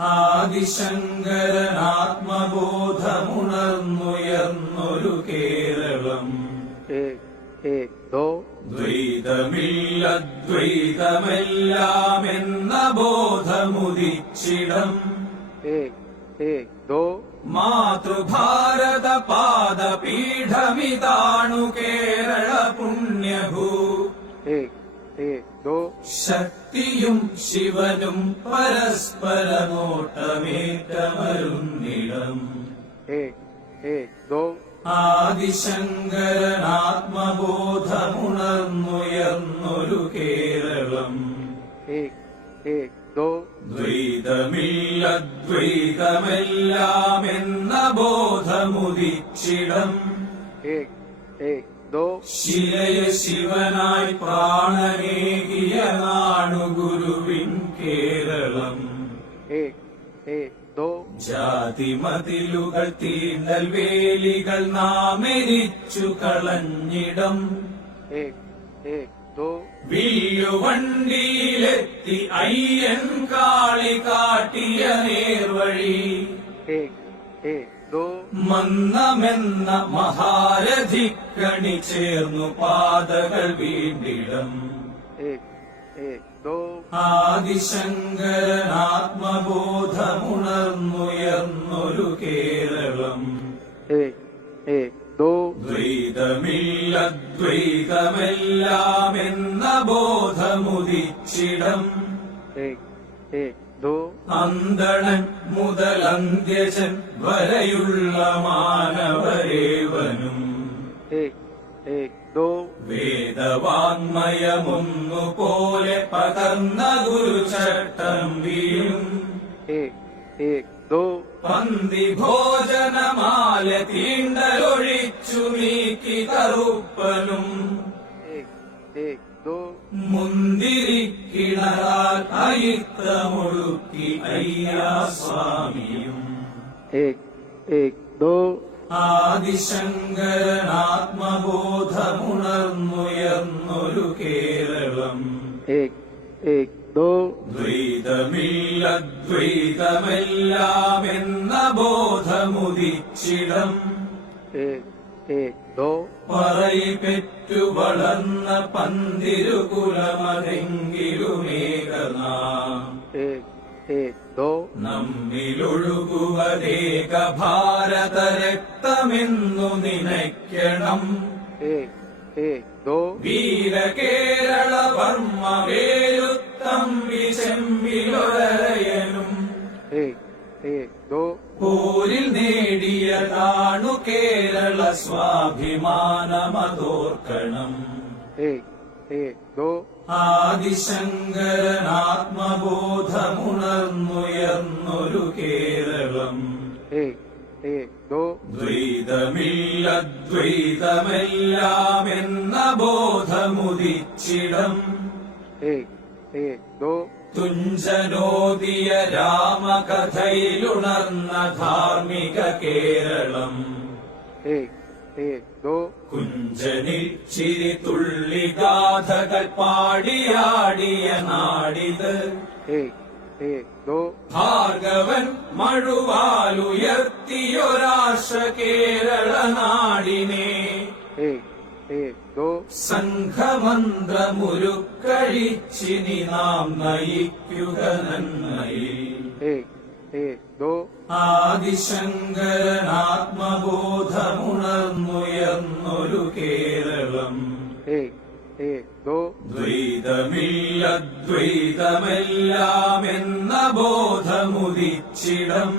ആദിശങ്കരനാത്മബോധമുണർന്നുയർന്നൊരു കേരളം. ദ്വൈതമില്ലദ്വൈതമെല്ലാമെന്ന ബോധമുദിച്ചിടം. മാതൃഭാരത പാദപീഠമിതാണു കേരള പുണ്യഭൂ. ശക്തിയും ശിവനും പരസ്പരനോട്ടമേറ്റമരുന്നിടം. ആദിശങ്കരനാത്മബോധമുണർന്നുയർന്നൊരു കേരളം. ദ്വൈതമില്ലദ്വൈതമെല്ലാമെന്ന ബോധമുദിച്ചിടം. ശിലയ ശിവനായി പ്രാണനേകിയ നാണു ഗുരുവിൻ കേരളം. ജാതിമതിലുകൾ തീണ്ടൽ വേലികൾ നാമെരിച്ചു കളഞ്ഞിടം. വില്ലുവണ്ടിയിലെത്തി അയ്യൻ കാളി കാട്ടിയ നേർവഴി. മന്നമെന്ന മഹാരഥിക്കണി ചേർന്നു പാതകൾ വീണ്ടിടം. ആദിശങ്കരനാത്മബോധമുണർന്നുയർന്നൊരു കേരളം. ദ്വൈതമില്ലദ്വൈതമെല്ലാമെന്ന ബോധമുദിച്ചിടം. അന്തണൻ മുതൽ അന്ത്യജൻ വരെയുള്ള മാനവരേവനും വേദവാങ്മയമൊന്നുപോലെ പകർന്ന ഗുരുചട്ടം വീഴും. പന്തി ഭോജനമാല തീണ്ടലൊഴിച്ചു നീക്കി കറുപ്പനും. മുന്തിരിക്കിണറാൽ അയിത്തമൊഴുക്കി അയ്യാസ്വാമിയും. ആദിശങ്കരനാത്മബോധമുണർന്നുയർന്നൊരു കേരളം. ദ്വൈതമില്ലദ്വൈതമെല്ലാമെന്ന ബോധമുദിച്ചിടം. പറയിപ്പെറ്റു വളർന്ന പന്തിരുകുലമതെങ്കിലുമേകനാം. നമ്മിലൊഴുകുവതേക ഭാരത രക്തമെന്നു നനയ്ക്കണം. വീരകേരള വർമ്മ വേലുത്തമ്പി ചെമ്പിലൊരയനും. പോരിൽ നേടിയതാണു കേരള സ്വാഭിമാനമതോർക്കണം. ആദിശങ്കരനാത്മബോധമുണർന്നുയർന്നൊരു കേരളം. ദ്വൈതമില്ലദ്വൈതമെല്ലാമെന്ന ബോധമുദിച്ചിടം. തുഞ്ചനോദിയ രാമകഥയിലുണർന്ന ധാർമ്മിക കേരളം. കുഞ്ചനിൽ ചിരി തുള്ളി ഗാഥകൾ പാടിയാടിയ നാടിത്. ഭാർഗവൻ മഴുവാലുയർത്തിയൊരാശ കേരള നാടിനെ. സംഘമന്ത്രമുരുക്കഴിച്ചിനി നാം നയിക്കുക നന്മയിൽ. ആദിശങ്കരനാത്മബോധമുണർന്നുയർന്നൊരു കേരളം. ദ്വൈതമില്ലദ്വൈതമെല്ലാമെന്ന ബോധമുദിച്ചിടം.